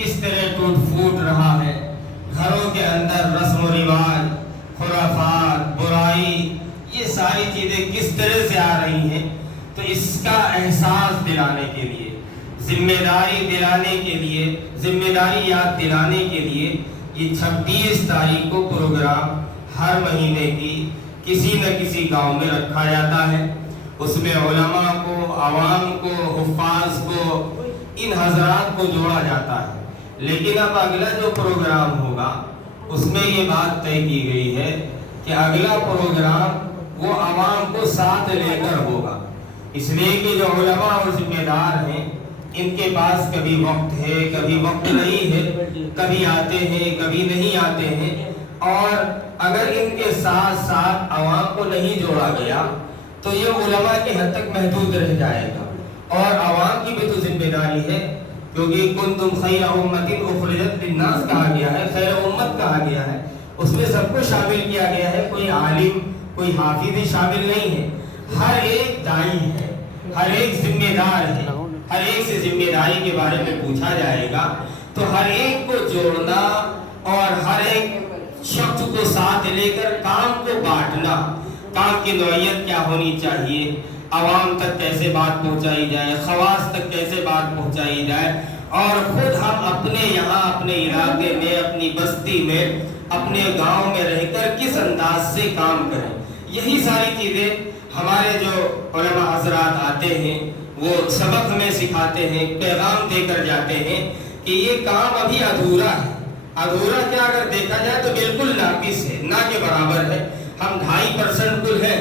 کس طرح ٹوٹ پھوٹ رہا ہے، گھروں کے اندر رسم و رواج، خرافات، برائی، یہ ساری چیزیں کس طرح سے آ رہی ہیں، تو اس کا احساس دلانے کے لیے، ذمہ داری دلانے کے لیے، ذمہ داری یاد دلانے کے لیے یہ 26 تاریخ کو پروگرام ہر مہینے کی کسی نہ کسی گاؤں میں رکھا جاتا ہے۔ اس میں علماء کو، عوام کو، حفاظ کو، ان حضرات کو جوڑا جاتا ہے۔ لیکن اب اگلا جو پروگرام ہوگا اس میں یہ بات طے کی گئی ہے کہ اگلا پروگرام وہ عوام کو ساتھ لے کر ہوگا، اس لیے کہ جو علماء اور ذمہ دار ہیں ان کے پاس کبھی وقت ہے، کبھی وقت نہیں ہے، کبھی آتے ہیں، کبھی نہیں آتے ہیں، اور اگر ان کے ساتھ ساتھ عوام کو نہیں جوڑا گیا تو یہ علماء کی حد تک محدود رہ جائے گا، اور عوام کی بھی تو ذمہ داری ہے، کیونکہ کنتم خیر امت اخرجت للناس کہا گیا ہے، خیر امت کہا گیا ہے، اس میں سب کو شامل کیا گیا ہے، کوئی عالم، کوئی حافظ ہی شامل نہیں ہے، ہر ایک دائی ہے، ہر ایک ذمہ دار ہے، ہر ایک سے ذمہ داری کے بارے میں پوچھا جائے گا، تو ہر ایک کو جوڑنا اور ہر ایک شخص کو ساتھ لے کر کام کو بانٹنا، کام کی نوعیت کیا ہونی چاہیے، عوام تک کیسے بات پہنچائی جائے، خواص تک کیسے بات پہنچائی جائے، اور خود ہم اپنے یہاں، اپنے علاقے میں، اپنی بستی میں، اپنے گاؤں میں رہ کر کس انداز سے کام کریں، یہی ساری چیزیں ہمارے جو علماء حضرات آتے ہیں وہ سبق ہمیں سکھاتے ہیں، پیغام دے کر جاتے ہیں کہ یہ کام ابھی ادھورا ہے۔ ادھورا کیا اگر دیکھا جائے تو بالکل ناقص ہے، نہ کے برابر ہے، ہم 2.5% کل ہے،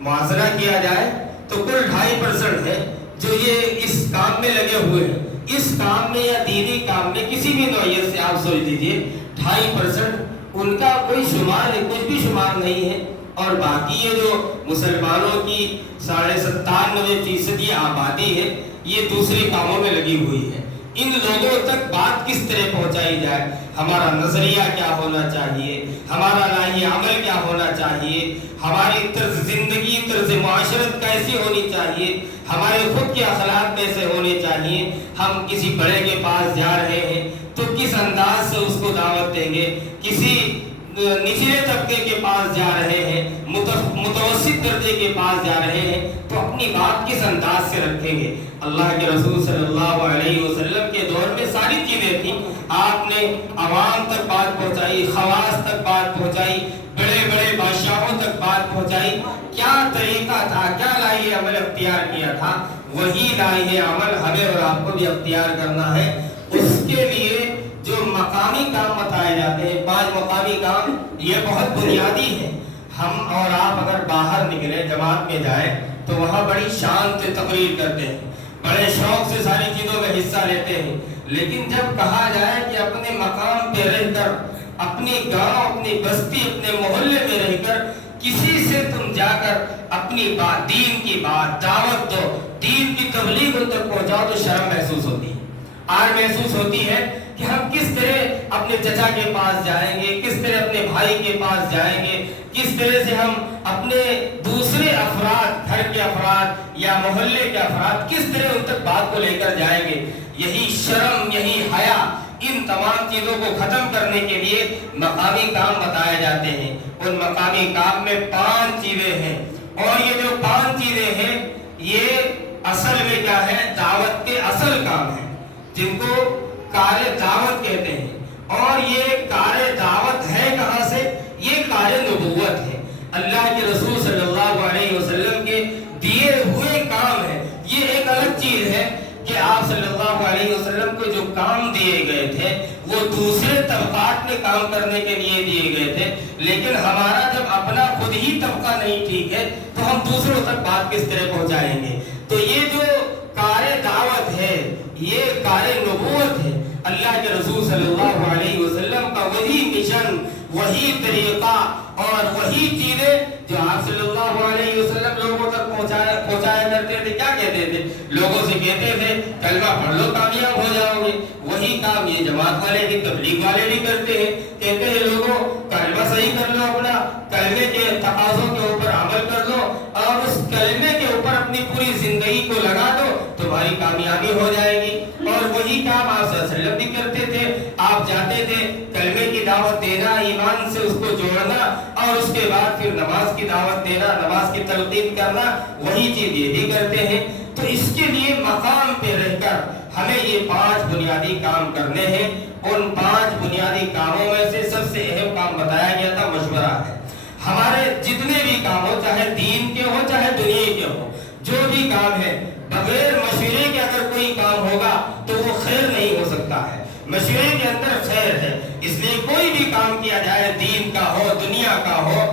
موازنہ کیا جائے تو کل 2.5% ہے جو یہ اس کام میں لگے ہوئے ہیں، اس کام میں یا دینی کام میں کسی بھی نوعیت سے آپ سوچ لیجئے 2.5% ان کا کوئی شمار ہے، کچھ بھی شمار نہیں ہے، اور باقی یہ جو مسلمانوں کی 97.5% آبادی ہے یہ دوسرے کاموں میں لگی ہوئی ہے۔ ان لوگوں تک بات کس طرح پہنچائی جائے، ہمارا نظریہ کیا ہونا چاہیے، ہمارا راہ عمل کیا ہونا چاہیے، ہماری طرز زندگی، طرز معاشرت کیسی ہونی چاہیے، ہمارے خود کے اخلاق کیسے ہونے چاہیے، ہم کسی بڑے کے پاس جا رہے ہیں تو کس انداز سے اس کو دعوت دیں گے، کسی نچلے طبقے کے پاس جا رہے ہیں، متوسط درجے کے پاس جا رہے ہیں تو اپنی بات کس انداز سے رکھیں گے۔ اللہ کے رسول صلی اللہ علیہ وسلم کے دور میں ساری چیزیں تھیں، آپ نے عوام تک بات پہنچائی، خواص تک بات پہنچائی، بڑے بڑے بادشاہوں تک بات پہنچائی، کیا طریقہ تھا، کیا لائحہ عمل اختیار کیا تھا، وہی لائحہ عمل ہمیں اور آپ کو بھی اختیار کرنا ہے۔ اس کے لیے جو مقامی کام بتائے جاتے ہیں، 5 مقامی کام، یہ بہت بنیادی ہے۔ ہم اور آپ اگر باہر نکلے، جماعت میں جائیں تو وہاں بڑی شان سے تقریر کرتے ہیں، بڑے شوق سے ساری چیزوں میں حصہ لیتے ہیں، لیکن جب کہا جائے کہ اپنے مقام پہ رہ کر، اپنی گاؤں، اپنی بستی، اپنے محلے میں رہ کر کسی سے تم جا کر اپنی بات، دین کی بات، دعوت دو، دین کی تبلیغ ان تک پہنچاؤ، تو شرم محسوس ہوتی ہے، آر محسوس ہوتی ہے کہ ہم کس طرح اپنے چچا کے پاس جائیں گے، کس طرح اپنے بھائی کے پاس جائیں گے، کس طرح سے ہم اپنے دوسرے افراد، گھر کے افراد یا محلے کے افراد، کس طرح ان تک بات کو لے کر جائیں گے۔ یہی شرم، یہی حیا، ان تمام چیزوں کو ختم کرنے کے لیے مقامی کام بتائے جاتے ہیں۔ ان مقامی کام میں 5 چیزیں ہیں، اور یہ جو 5 چیزیں ہیں یہ اصل میں کیا ہے، دعوت کے اصل کام ہیں، جن کو کار دعوت کہتے ہیں۔ اور یہ کار دعوت ہے کہاں سے؟ یہ کار نبوت ہے، اللہ کے رسول صلی اللہ علیہ وسلم کے دیے ہوئے کام ہے۔ یہ ایک الگ چیز ہے کہ آپ صلی اللہ علیہ وسلم کو جو کام دیے گئے تھے وہ دوسرے طبقات میں کام کرنے کے لیے دیے گئے تھے، لیکن ہمارا جب اپنا خود ہی طبقہ نہیں ٹھیک ہے تو ہم دوسروں تک بات کس طرح پہنچائیں گے؟ تو یہ جو کار دعوت ہے یہ کار نبوت ہے، اللہ کے رسول صلی اللہ علیہ وسلم کا وہی مشن، وہی طریقہ اور وہی چیزیں جو آپ صلی اللہ علیہ وسلم لوگوں تک پہنچایا کرتے تھے۔ کیا کہتے تھے؟ لوگوں سے کہتے تھے کلمہ پڑھ لو کامیاب ہو جاؤ گے۔ وہی کام یہ جماعت والے بھی، تبلیغ والے بھی کرتے ہیں، کہتے ہیں لوگوں کلمہ صحیح کر لو، اپنا کلمے کے تقاضوں کے اوپر عمل کر لو اور اس کلمے کے اوپر اپنی پوری زندگی کو لگا دو، تمہاری کامیابی ہو جائے گی۔ اور وہی کام آپ صلی اللہ علیہ وسلم بھی کرتے تھے، ایمان سے اس کو جوڑنا اور اس کے بعد پھر نماز کی دعوت دینا، نماز کی تلقین کرنا، وہی چیز یہ بھی کرتے ہیں۔ تو اس کے لیے مقام پہ رہ کر ہمیں یہ 5 بنیادی کام کرنے ہیں۔ ان 5 بنیادی کاموں میں سے سب سے اہم کام بتایا گیا تھا مشورہ ہے۔ ہمارے جتنے بھی کام ہو، چاہے دین کے ہو چاہے دنیا کے ہو، جو بھی کام ہے بغیر مشورے کے اگر کوئی کام ہوگا تو وہ خیر نہیں ہو سکتا ہے۔ مشورے کے اندر خیر ہے، اس لیے کوئی بھی کام کیا جائے، دین کا ہو دنیا کا ہو،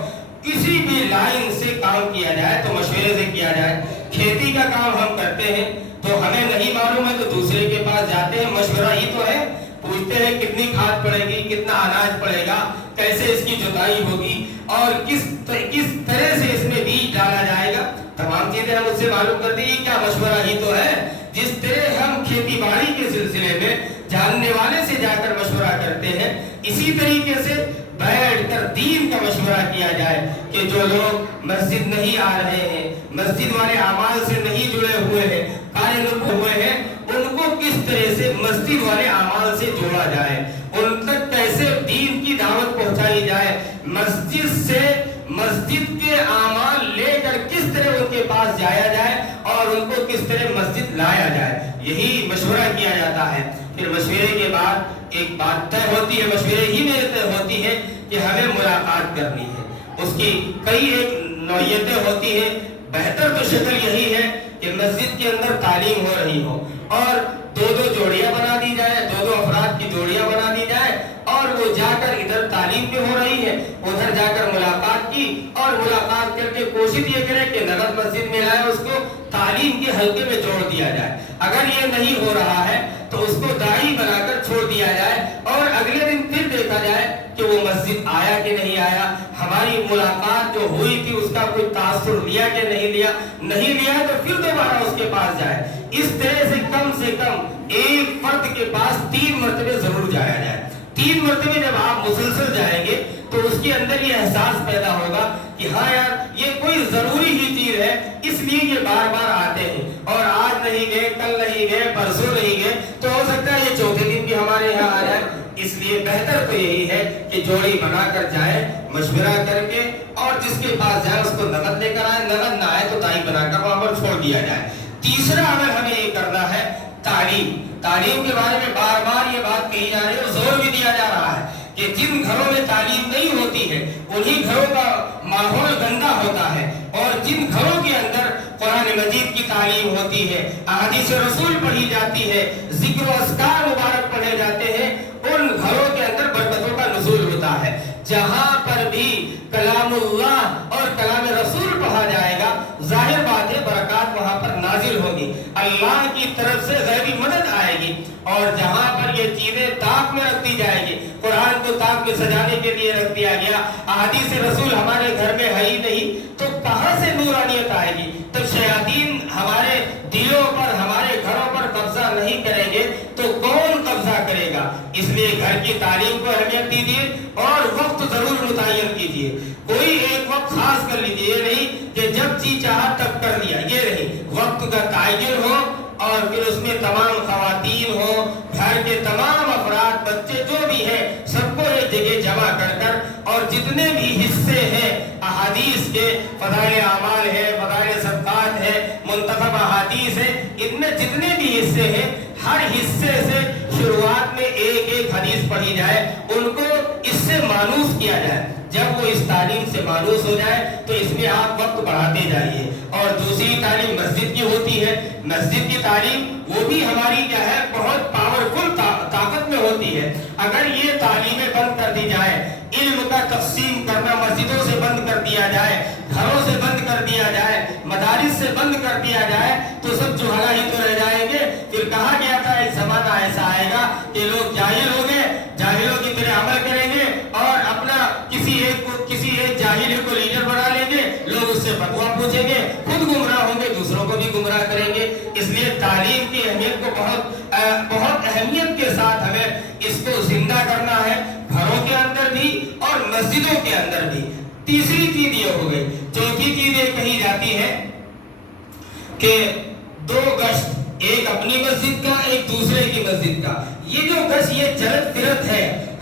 کسی بھی لائن سے کام کیا جائے تو مشورے سے کیا جائے۔ کھیتی کا کام ہم کرتے ہیں تو ہمیں نہیں معلوم ہے تو دوسرے کے پاس جاتے ہیں، مشورہ ہی تو ہے، پوچھتے ہیں کتنی کھاد پڑے گی، کتنا اناج پڑے گا، کیسے اس کی جتائی ہوگی اور کس طرح سے اس میں بیج ڈالا جائے گا، تمام چیزیں ہم اس سے معلوم کرتے ہیں۔ کیا مشورہ ہی تو ہے۔ جس طرح ہم کھیتی باڑی کے سلسلے میں جاننے والے سے جا کر مشورہ کرتے ہیں، اسی طریقے سے بیٹھ کر دین کا مشورہ کیا جائے کہ جو لوگ مسجد نہیں آ رہے ہیں، مسجد والے اعمال سے نہیں جڑے ہوئے ہیں، قائل ہوئے ہیں، ان کو کس طرح سے مسجد والے اعمال سے جوڑا جائے، ان تک کیسے دین کی دعوت پہنچائی جائے، مسجد سے مسجد کے اعمال لے کر کس طرح ان کے پاس جایا جائے اور ان کو کس طرح مسجد لایا جائے، یہی مشورہ کیا جاتا ہے۔ پھر مشورے کے بعد ایک بات طے ہوتی ہے، مشورے ہی میں طے ہوتی ہے کہ ہمیں ملاقات کرنی ہے۔ اس کی کئی ایک نوعیتیں ہوتی ہیں، بہتر تو شکل یہی ہے کہ مسجد کے اندر تعلیم ہو رہی ہو اور 2 جوڑیاں بنا دی جائے، 2 افراد کی جوڑیاں بنا دی جائے اور وہ جا کر ادھر تعلیم بھی ہو رہی ہے، ادھر جا کر ملاقات کی اور ملاقات کر کے کوشش یہ کرے کہ نقد مسجد میں لائے، اس کو تعلیم کے حلقے میں جوڑ دیا جائے۔ اگر یہ نہیں ہو رہا ہے تو اس کو داعی بنا کر چھوڑ دیا جائے اور اگلے دن پھر دیکھا جائے کہ وہ مسجد آیا کہ نہیں آیا، ہماری ملاقات جو ہوئی تھی اس کا کوئی تاثر لیا کہ نہیں لیا، نہیں لیا تو پھر دوبارہ اس کے پاس جائے۔ اس طرح سے کم ایک فرد کے پاس 3 مرتبہ ضرور جایا جائے۔ 3 مرتبہ جب آپ مسلسل جائیں گے تو اس کے اندر یہ احساس پیدا ہوگا کہ ہاں یار یہ کوئی ضروری ہی چیز ہے، اس لیے یہ بار بار آتے ہیں، اور آج نہیں گئے، کل نہیں گئے، پرسوں نہیں گئے تو ہو سکتا ہے یہ چوتھے دن بھی ہمارے یہاں آ جائے۔ اس لیے بہتر تو یہی ہے کہ جوڑی بنا کر جائے مشورہ کر کے، اور جس کے پاس جائے اس کو نقد لے کر آئے، نقد نہ آئے تو داعی بنا کر وہاں پر چھوڑ دیا جائے۔ تیسرا عمل ہمیں یہ کرنا ہے تعلیم۔ تعلیم کے بارے میں بار بار یہ بات کہی جا رہی ہے اور زور بھی دیا جا رہا ہے کہ جن گھروں میں تعلیم نہیں ہوتی ہے انہی گھروں کا ماحول گندا ہوتا ہے، اور جن گھروں کے اندر قرآن مجید کی تعلیم ہوتی ہے، احادیث رسول پڑھی جاتی ہے، ذکر و اذکار مبارک پڑھے جاتے ہیں، ان گھروں کے اندر برکتوں کا نزول ہوتا ہے۔ جہاں پر بھی کلام اللہ اور کلام رسول پڑھا جائے گا، ظاہر بات ہے برکات وہاں پر نازل ہوگی، اللہ کی طرف سے غیبی مدد آئے گی۔ اور جہاں پر یہ چیزیں طاق میں رکھ دی جائے گی، قرآن کو طاق میں سجانے کے لیے رکھ دیا گیا، احادیث رسول ہمارے گھر میں ہے ہی نہیں، تو کہاں سے نورانیت آئے گی؟ تو شیاطین ہمارے دلوں پر، ہمارے گھروں پر قبضہ نہیں کریں گے تو کون قبضہ کرے گا؟ اس لیے گھر کی تعلیم کو اہمیت دیجیے اور وقت ضرور متعین کیجیے۔ کوئی ایک وقت خاص کر لیجیے، یہ نہیں کہ جب جی چاہا تب کر لیا، یہ نہیں، وقت کا تعین ہو اور پھر اس میں تمام خواتین ہو، گھر کے تمام افراد، بچے جو بھی ہیں، سب کو ایک جگہ جمع کر اور جتنے بھی حصے ہیں احادیث کے، فضائل اعمال ہے، فضائل صدقات ہے، منتخب احادیث ہے، ان میں جتنے بھی حصے ہیں ہر حصے سے شروعات میں ایک حدیث پڑھی جائے، ان کو اس سے مانوس کیا جائے۔ جب وہ اس تعلیم سے مانوس ہو جائے تو اس میں آپ وقت بڑھاتے جائیے۔ اور دوسری تعلیم مسجد کی ہوتی ہے، مسجد کی تعلیم وہ بھی ہماری کیا ہے، بہت پاورفل طاقت میں ہوتی ہے۔ اگر یہ تعلیمیں بند کر دی جائے، علم کا تقسیم کرنا مسجدوں سے بند کر دیا جائے، گھروں سے بند کر دیا جائے، مدارس سے بند کر دیا جائے تو سب جہلا ہی تو رہ جائیں گے۔ پھر کہا گیا تھا ایک زمانہ ایسا آئے گا کہ لوگ جاہل ہوں گے، جاہلوں کی طرح عمل کریں گے اور اپنا کسی ایک جاہل کو لیڈر بنا لیں گے، لوگ اس سے فتویٰ پوچھیں گے، خود گمراہ ہوں گے، دوسروں کو بھی گمراہ کریں گے۔ اس لیے تعلیم کی اہمیت کو بہت اہمیت کے ساتھ ہمیں اس کو زندہ کرنا ہے، گھروں کے اندر بھی اور مسجدوں کے اندر بھی۔ تیسری چیز یہ ہو گئی۔ چوتھی چیز یہ کہی جاتی ہے کہ 2 گشت، ایک اپنی مسجد کا، ایک دوسرے کی مسجد کا۔ یہ جو گشت، یہ چلت پھرت ہے،